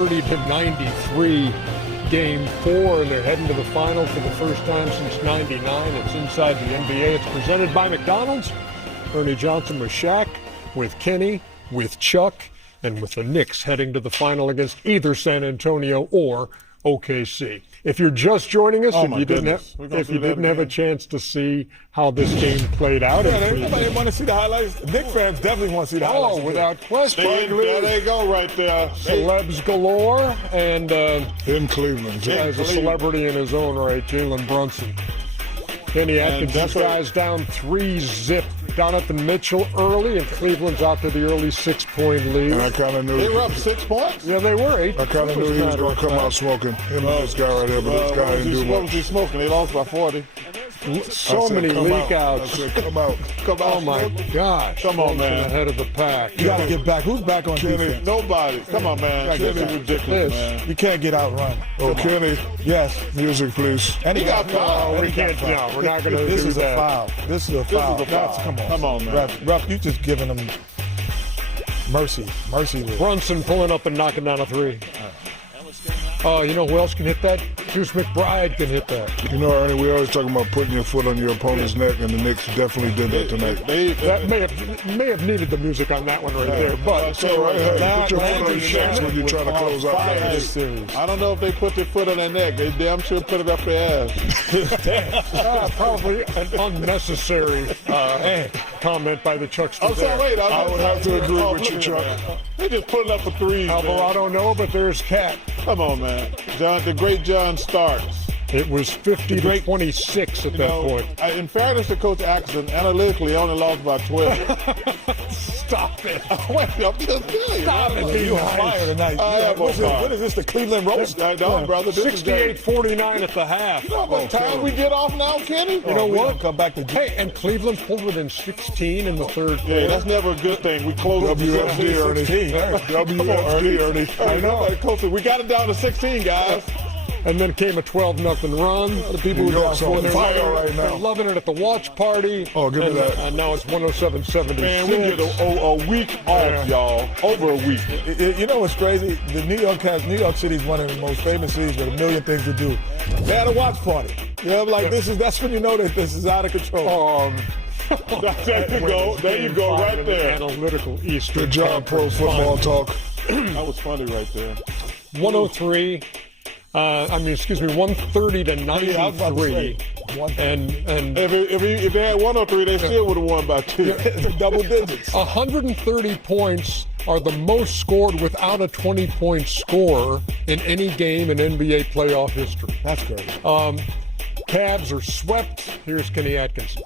30 to 93 game 4, and they're heading to the final for the first time since 99. It's inside the NBA. It's presented by McDonald's. Ernie Johnson with Shaq, with Kenny, with Chuck, and with the Knicks heading to the final against either San Antonio or OKC. If you're just joining us, if you didn't have a chance to see how this game played out, everybody want to see the highlights. Knicks fans definitely want to see the highlights. Oh, without question. There they go right there. Celebs galore, and in Cleveland, as a celebrity in his own right, Jalen Brunson. Kenny Atkins, these guys down 3-0 down at the Mitchell early, and Cleveland's out to the early 6-point lead. And I kind of knew they were up 6 points. Yeah, they were. I kind of knew he was going to come out smoking. Him and this guy right here, but this guy didn't do much. What was he smoking? They lost by 40. So many leak outs. I said, come out. Oh my gosh! Come on, man. Ahead of the pack. You got to get back. Who's back on defense? Nobody. Come on, man. This is ridiculous, man. You can't get outrun. Oh, Kenny. Yes. Music, please. And he got fouled. We can't. No, we're not going to do that. This is a foul. This is a foul. Come on, man. Ref, you just giving them mercy. Brunson pulling up and knocking down a three. You know who else can hit that? Juice McBride can hit that. You know, Ernie, we always talking about putting your foot on your opponent's neck, and the Knicks definitely did that tonight. That may have needed the music on that one right there. But put your foot on your chest when you're trying to close out this series. I don't know if they put their foot on their neck. They damn sure put it up their ass. Probably an unnecessary comment by the Chucks. I'm sorry, wait. I would have to agree with you, Chuck. They just putting up the threes. Alvarado, no, but there's Cat. Come on, man. The great John Starks. It was 50 to 26 at that point. In fairness to Coach Atkinson, analytically, only lost by 12. Stop it. Wait, I'm just telling you. Stop it. You're on fire tonight. What is this, the Cleveland roast? No, brother. 68-49 at the half. You know how much time we get off now, Kenny? You know what? Come back to and Cleveland pulled within 16 in the third quarter. Yeah, that's never a good thing. We closed WFD, Ernie. WFD, Ernie. I know. We got it down to 16, guys. And then came a 12-0 run. The people who are on fire right now. They're loving it at the watch party. Oh, give me that. And now it's 107-76. Man, we get a week off, y'all. Over a week. You know what's crazy? The New York City is one of the most famous cities with a million things to do. They had a watch party. You know, like that's when you know that this is out of control. There you go, right there. Analytical Eastern. Good job, Pro Football Talk. That was funny right there. 103. 130 to 93. And if they had 103, they still would have won by 2. Double digits. 130 points are the most scored without a 20-point score in any game in NBA playoff history. That's great. Cavs are swept. Here's Kenny Atkinson.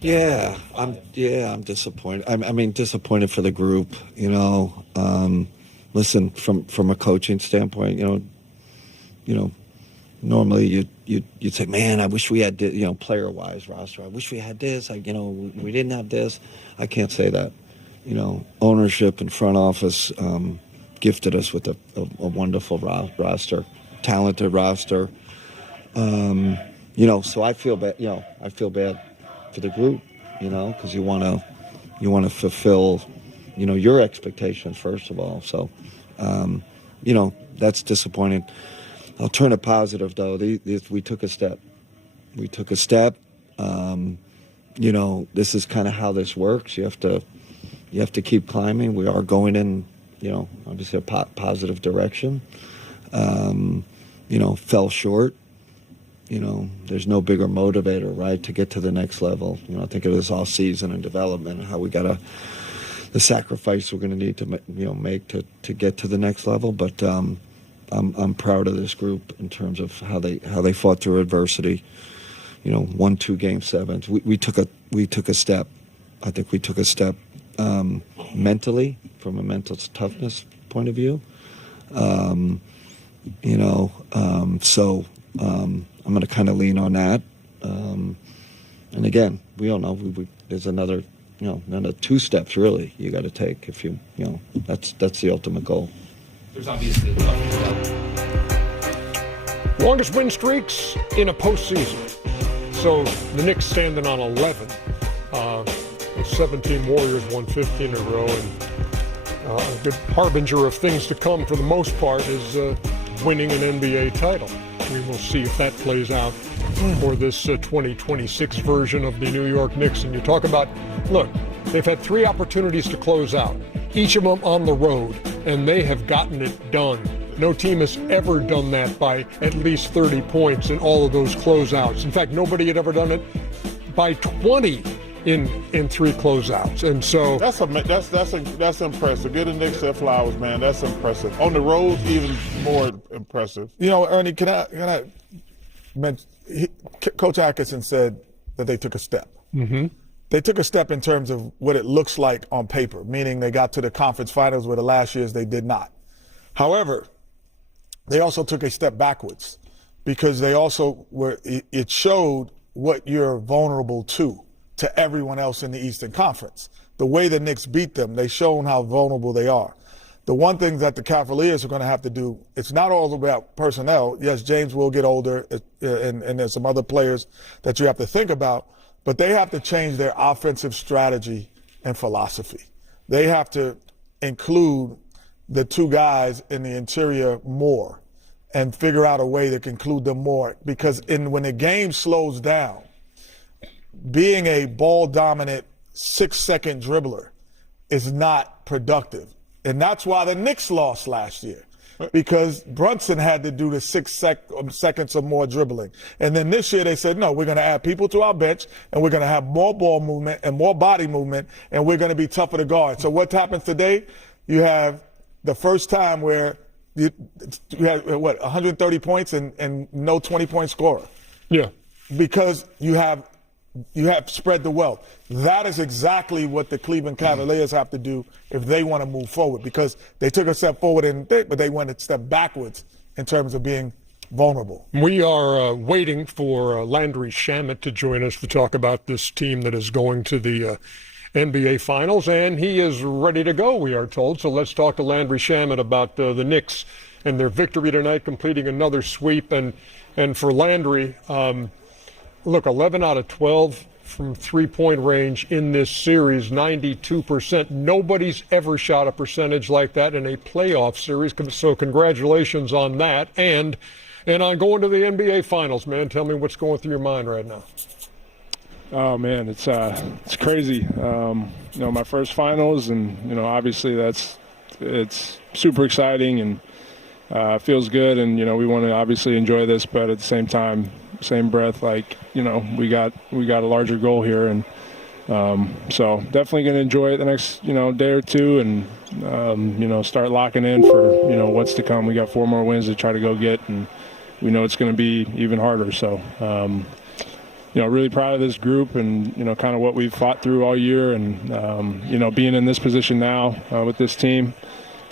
Yeah, I'm disappointed. I mean, disappointed for the group. You know, listen, from a coaching standpoint, you know, normally you'd say, man, I wish we had, player-wise roster. I wish we had this. We didn't have this. I can't say that. You know, ownership and front office gifted us with a wonderful roster, talented roster. So I feel bad. I feel bad for the group. Because you want to fulfill, your expectations first of all. So, that's disappointing. I'll turn it positive though. We took a step. This is kind of how this works. You have to keep climbing. We are going in, obviously a positive direction. Fell short. There's no bigger motivator, right, to get to the next level. I think of this all season and development and how we got the sacrifice we're going to need to make to get to the next level. But I'm proud of this group in terms of how they fought through adversity. Won 2 Game 7s. We took a step. I think we took a step mentally, from a mental toughness point of view. I'm going to kind of lean on that. And again, we all know there's another 2 steps really you got to take if that's the ultimate goal. There's obviously longest win streaks in a postseason. So the Knicks standing on 11. The 17 Warriors won 15 in a row, and a good harbinger of things to come for the most part is winning an NBA title. We will see if that plays out for this 2026 version of the New York Knicks. And you talk about, look, they've had 3 opportunities to close out, each of them on the road, and they have gotten it done. No team has ever done that by at least 30 points in all of those closeouts. In fact, nobody had ever done it by 20 in 3 closeouts. And so that's impressive. Give the Knicks their flowers, man. That's impressive. On the road, even more impressive. You know, Ernie, can I mention, Coach Atkinson said that they took a step. Mm-hmm. They took a step in terms of what it looks like on paper, meaning they got to the conference finals where the last years they did not. However, they also took a step backwards because they also it showed what you're vulnerable to everyone else in the Eastern Conference. The way the Knicks beat them, they've shown how vulnerable they are. The one thing that the Cavaliers are going to have to do, it's not all about personnel. Yes, James will get older, and there's some other players that you have to think about, but they have to change their offensive strategy and philosophy. They have to include the 2 guys in the interior more and figure out a way to include them more, because when the game slows down, being a ball-dominant 6-second dribbler is not productive. And that's why the Knicks lost last year, because Brunson had to do the 6 seconds or more dribbling. And then this year they said, no, we're going to add people to our bench, and we're going to have more ball movement and more body movement, and we're going to be tougher to guard. So what happens today? You have the first time where you had, 130 points and no 20-point scorer. Yeah. Because you have spread the wealth. That is exactly what the Cleveland Cavaliers have to do if they want to move forward, because they took a step forward, but they went a step backwards in terms of being vulnerable. We are waiting for Landry Shamet to join us to talk about this team that is going to the NBA Finals, and he is ready to go, we are told. So let's talk to Landry Shamet about the Knicks and their victory tonight, completing another sweep. And for Landry, look, 11 out of 12 from three-point range in this series, 92%. Nobody's ever shot a percentage like that in a playoff series, so congratulations on that. And on going to the NBA Finals, man. Tell me what's going through your mind right now. Oh man, it's crazy. My first finals, and obviously it's super exciting and feels good, and we want to obviously enjoy this, but at the same time, same breath, like we got a larger goal here, and so definitely going to enjoy it the next day or two, and start locking in for what's to come. We got 4 more wins to try to go get, and we know it's going to be even harder. So. Really proud of this group and, kind of what we've fought through all year, and, being in this position now with this team,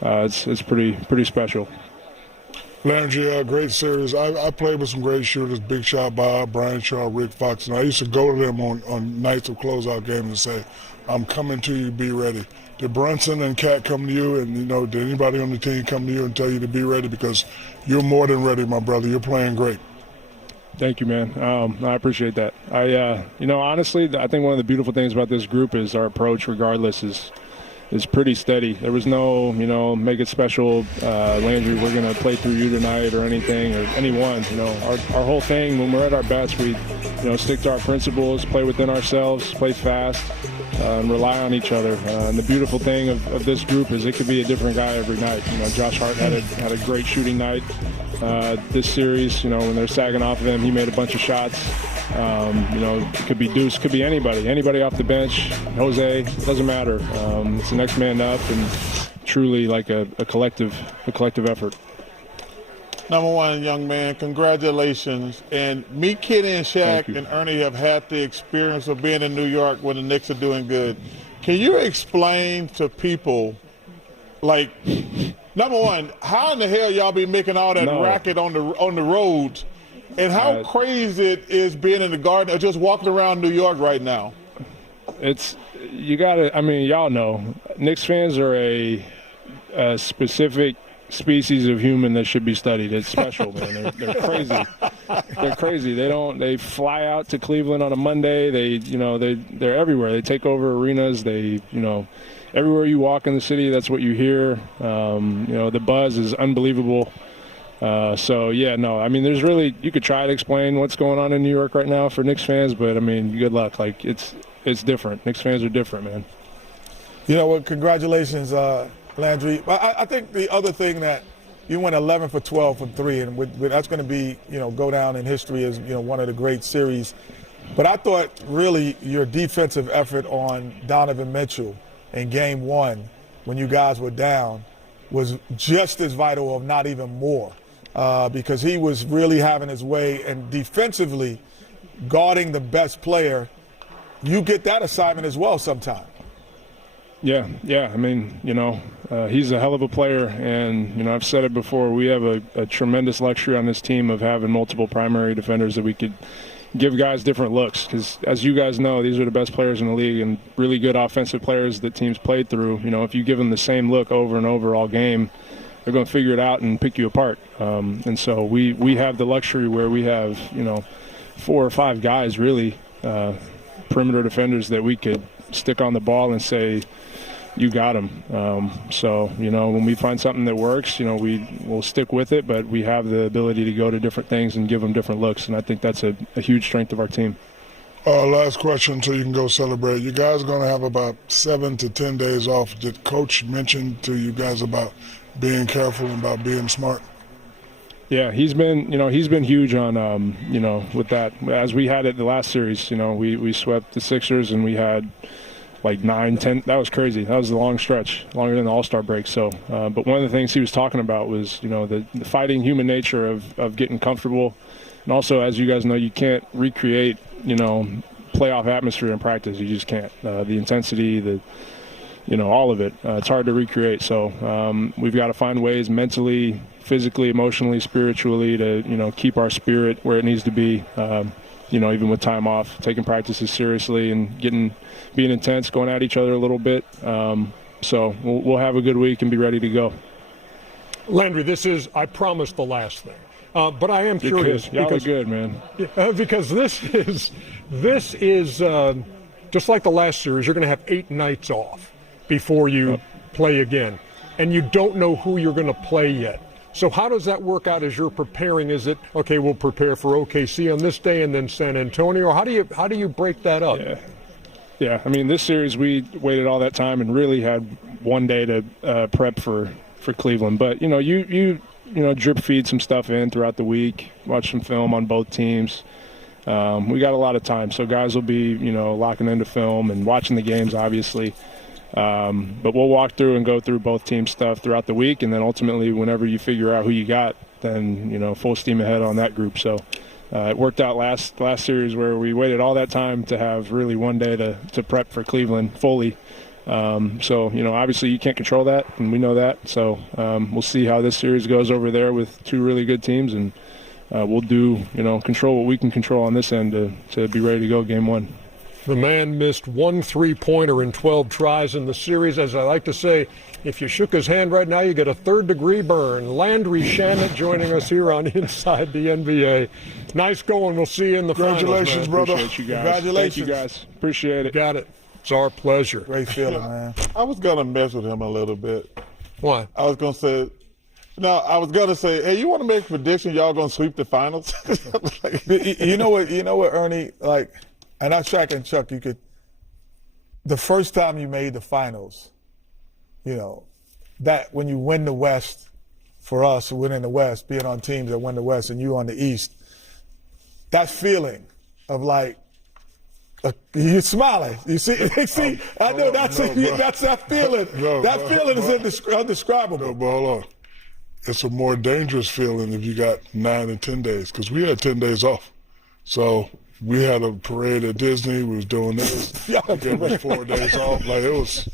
it's pretty special. Landry, great series. I played with some great shooters, Big Shot Bob, Brian Shaw, Rick Fox, and I used to go to them on nights of closeout games and say, I'm coming to you, be ready. Did Brunson and Cat come to you, and, did anybody on the team come to you and tell you to be ready? Because you're more than ready, my brother. You're playing great. Thank you, man. I appreciate that. Honestly, I think one of the beautiful things about this group is our approach, regardless, is pretty steady. There was no, make it special, Landry, we're going to play through you tonight or anything, or anyone. Our whole thing, when we're at our best, we, stick to our principles, play within ourselves, play fast, and rely on each other. And the beautiful thing of this group is it could be a different guy every night. Josh Hart had a great shooting night this series. When they're sagging off of him, he made a bunch of shots. It could be Deuce, could be anybody off the bench. Jose, doesn't matter. It's the next man up, and truly like a collective effort. Number one, young man, congratulations. And me, Kitty, and Shaq and Ernie have had the experience of being in New York when the Knicks are doing good. Can you explain to people, like, number one, how in the hell y'all be making all that racket on the roads, and how crazy it is being in the Garden or just walking around New York right now? Y'all know, Knicks fans are a specific species of human that should be studied. It's special, man. They're crazy. They're crazy. They fly out to Cleveland on a Monday. They're everywhere. They take over arenas. They, everywhere you walk in the city, that's what you hear. The buzz is unbelievable. So, yeah, no, I mean, there's really – you could try to explain what's going on in New York right now for Knicks fans, but, I mean, good luck. Like, it's different. Knicks fans are different, man. You know what? Congratulations, Landry. I think the other thing that you went 11 for 12 from 3, and that's going to be, go down in history as, one of the great series. But I thought really your defensive effort on Donovan Mitchell in Game 1 when you guys were down was just as vital, if not even more, because he was really having his way, and defensively guarding the best player, you get that assignment as well sometimes. Yeah. I mean, he's a hell of a player, and, I've said it before, we have a tremendous luxury on this team of having multiple primary defenders that we could give guys different looks, because as you guys know, these are the best players in the league and really good offensive players that teams played through. If you give them the same look over and over all game, they're going to figure it out and pick you apart. And so we have the luxury where we have, 4 or 5 guys really, perimeter defenders that we could stick on the ball and say, you got him. So, when we find something that works, we'll stick with it, but we have the ability to go to different things and give them different looks, and I think that's a huge strength of our team. Last question so you can go celebrate. You guys are going to have about 7 to 10 days off. Did Coach mention to you guys about being careful and about being smart? Yeah, he's been huge on, with that. As we had it the last series, we swept the Sixers and we had like 9, 10. That was crazy. That was a long stretch, longer than the All-Star break. So, but one of the things he was talking about was, the fighting human nature of getting comfortable. And also, as you guys know, you can't recreate, playoff atmosphere in practice. You just can't. The intensity, all of it. It's hard to recreate. So we've got to find ways mentally, physically, emotionally, spiritually to, keep our spirit where it needs to be. Even with time off, taking practices seriously and being intense, going at each other a little bit. So we'll have a good week and be ready to go. Landry, this is, I promise, the last thing. But I am curious. Y'all are good, man. Because this is just like the last series, you're going to have 8 nights off before you play again. And you don't know who you're going to play yet. So how does that work out as you're preparing? Is it, okay, we'll prepare for OKC on this day and then San Antonio? How do you break that up? Yeah. I mean, this series we waited all that time and really had one day to prep for Cleveland. But, you drip feed some stuff in throughout the week, watch some film on both teams. We got a lot of time, so guys will be, locking into film and watching the games, obviously. But we'll walk through and go through both teams' stuff throughout the week, and then ultimately whenever you figure out who you got, then, full steam ahead on that group. So it worked out last series where we waited all that time to have really one day to prep for Cleveland fully. So, obviously you can't control that, and we know that. So we'll see how this series goes over there with 2 really good teams, and we'll do, control what we can control on this end to be ready to go Game 1. The man missed 1 3-pointer in 12 tries in the series. As I like to say, if you shook his hand right now, you get a 3rd-degree burn. Landry Shannon joining us here on Inside the NBA. Nice going. We'll see you in the Congratulations, finals, man. brother. Appreciate you guys. Congratulations. Thank you, guys. Appreciate it. Got it. It's our pleasure. Great feeling, man. I was going to mess with him a little bit. Why? I was going to say, hey, you want to make a prediction y'all going to sweep the finals? You know what, Ernie, like, and I Shaq and Chuck, the first time you made the finals, that when you win the West, for us, winning the West, being on teams that win the West and you on the East, that feeling of like, you're smiling. You see, I know that's that feeling. That feeling is indescribable. No, but hold on. It's a more dangerous feeling if you got 9 and 10 days, because we had 10 days off. So we had a parade at Disney. We was doing this. Y'all We gave us 4 days off. Like, it was.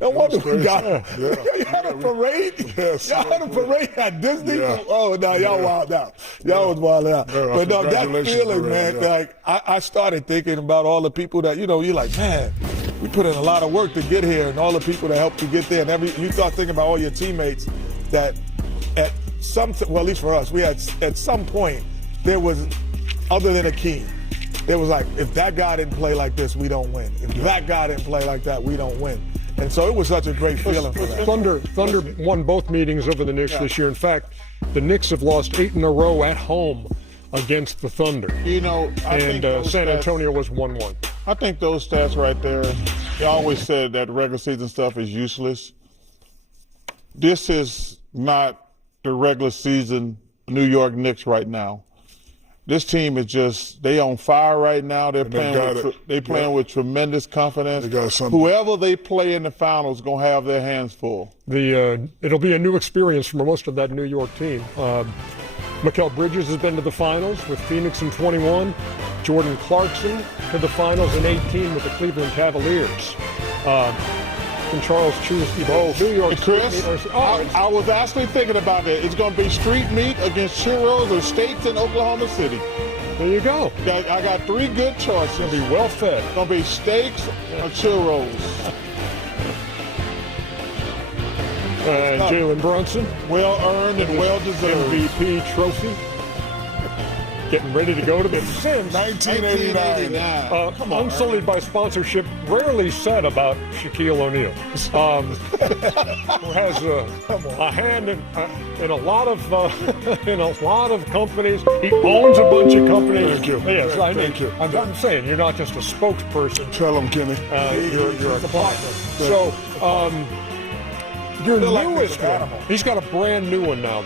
No wonder we got Yeah. You had a parade? Yes. Y'all had a parade at Disney? Yeah. Oh, no, y'all wild out. Y'all was wild out. Yeah, But no, that congratulations, feeling, man, man, yeah. like, I started thinking about all the people that, you're like, man, we put in a lot of work to get here, and all the people that helped you get there. And you start thinking about all your teammates that at at least for us, we had at some point, there was, other than Akeem, there was like, if that guy didn't play like this, we don't win. If that guy didn't play like that, we don't win. And so it was such a great feeling for them. Thunder won both meetings over the Knicks this year. In fact, the Knicks have lost 8 in a row at home against the Thunder. You know, I think And San stats- Antonio was 1-1. I think those stats right there, they always said that regular season stuff is useless. This is not the regular season New York Knicks right now. This team is just, they on fire right now. They're playing with tremendous confidence. They got something. Whoever they play in the finals going to have their hands full. It'll be a new experience for most of that New York team. Mikal Bridges has been to the finals with Phoenix in 21. Jordan Clarkson to the finals in 18 with the Cleveland Cavaliers. And Charles Chusky, both New York Chris, City. I was actually thinking about that. It's going to be street meat against churros or steaks in Oklahoma City. There you go. I got 3 good choices. Going to be well fed. It's going to be steaks or churros. Jalen Brunson, Well earned and well deserved. MVP trophy. Getting ready to go to the Sims. 1989. Come on, Unsullied by sponsorship, rarely said about Shaquille O'Neal. Who has a hand in a lot of companies. He owns a bunch of companies. Thank you. Yes, I Thank you. I'm saying you're not just a spokesperson. Tell them, Kenny. You're a partner. So. Your newest one. He's got a brand new one now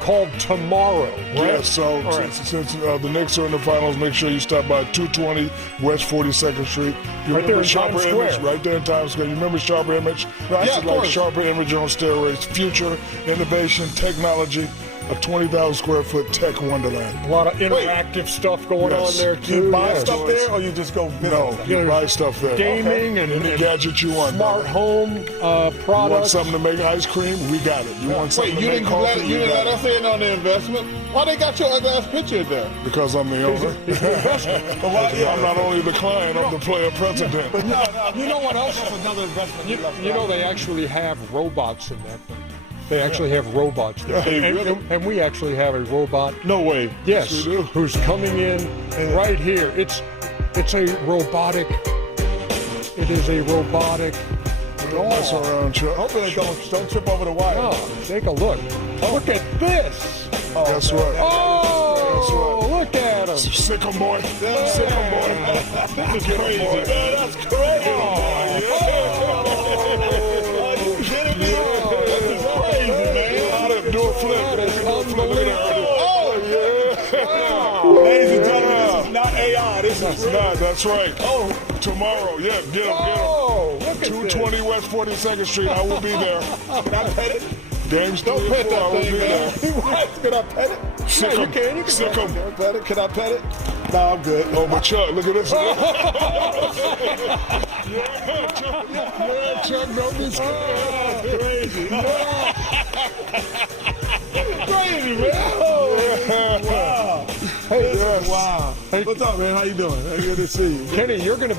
called Tomorrow. Right? Yeah, so since the Knicks are in the finals, make sure you stop by 220 West 42nd Street. You Right there in Sharper Times Image, Square. right there in Times Square. You remember Sharper Image? Right. It's Yeah, of like course. Sharper Image on steroids. Future, innovation, technology, a 20,000 square foot tech wonderland. A lot of interactive stuff going Yes. on there Do you too. buy Yes. stuff there or you just go visit? No, you buy stuff there. Gaming and Any gadget you want. smart home You want products. something to make ice cream? We got it. You want something Wait, to make coffee? you We didn't got let it. us in on the investment? Why they got your ugly ass picture there? Because I'm the owner. I'm not only the client, I'm the player president. You know what else? Another investment. You know they actually have robots in that thing. They actually have robots there. They really? And we actually have a robot. No way. Yes, we do. who's coming in right here. It's a robotic. It is a robotic. That's around, Chuck. Hopefully don't trip over the wire. Oh, take a look. Look at this. Guess what? Oh, look at him. Sick 'em, boy. Sick 'em, boy. This is crazy. Boy. That's crazy. Are you kidding me? This is crazy, man. Do a flip. That is Do a flip. Look at that. Oh, Yeah. Ladies and gentlemen, this is not AI. This is It's not. That's right. Oh, tomorrow. Yeah, get him. Oh, look at this. 220 West 42nd Street. I will be there. Can I pet it? Games Don't 3 pet and 4. I that will thing, be man. there. Can I pet it? Sick 'em. You can Sick 'em. Can I pet it? Can I pet it? No, I'm good. Oh, but Chuck, look at this. Yeah, Chuck, don't be scared. crazy. Crazy, man. Wow. Hey, Wow. What's up, man? How you doing? Hey, good to see you. Kenny, you're gonna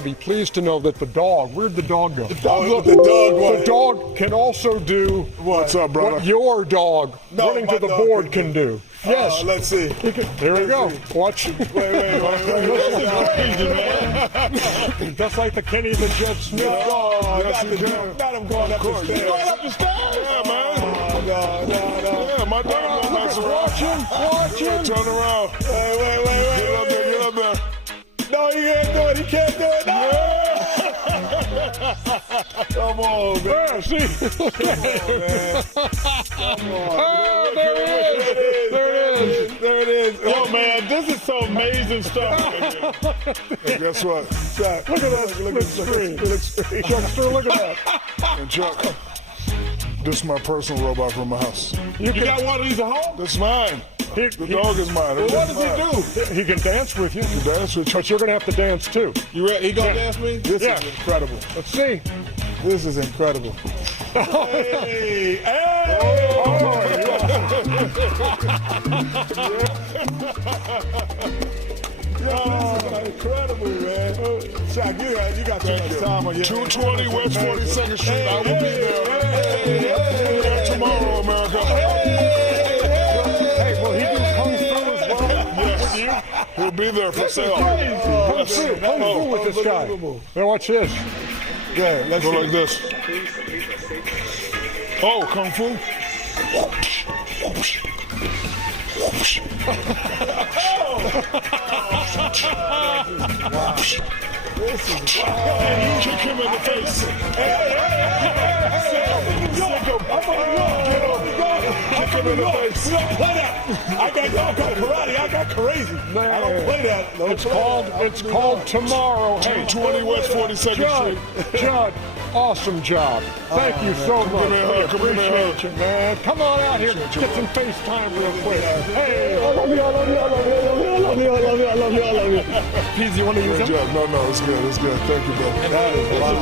be pleased to know that the dog. Where'd the dog go? The dog The dog can also do What's up, brother? what your dog running my to the dog board can can do. Yes. Let's see. There we go. Watch. Wait. This is Crazy, man. Just like the Kenny the Jet Smith dog. Oh, Yes, not you the can. not him going up the course. stairs. You Going up the stairs. Yeah, man. Oh, no. Yeah, my dog don't mess around. Watch him. Turn around. Wait. Get up there, get up there. No, he can't do it. He can't do it. No. Come on, man. Yeah, see? Oh, there it is. There it is. Yo, man, this is some amazing stuff. And guess what? Chuck, look at that. Look at the screen. Chuckster, look at that. And Chuck, this is my personal robot from my house. You got one of these at home? That's mine. The dog is mine. What does he do? He can dance with you, Dance with you. but you're going to have to dance too. You ready? He gonna dance me? This Yeah. is incredible. Let's see. This is incredible. Hey! Incredible, man. Shaq, you got too much time on your 220 West 42nd Street. I will be there. Tomorrow, America. Hey, will he do Kung Fu as well? With you? He'll be there for sale. Kung Fu with this guy. Now watch this. Yeah, let's Go see. like this. Oh, Kung Fu. Kick him in the face. Kick him in the face. We don't play that. I got karate. I got crazy. I don't play that. Don't It's play called tomorrow. Hey, 20 West 42nd Judd, Street. Judd, awesome job. Thank you so much. me a hug, come give me a hug. Appreciate you, man. Come on out here, get some FaceTime real quick. Hey, I love you. I love you. I love you. I love you. I love you. I love you. I love you. I love you. Peasy, you want to use Great him? job. No, it's good. It's good. Thank you, brother. That is a lot.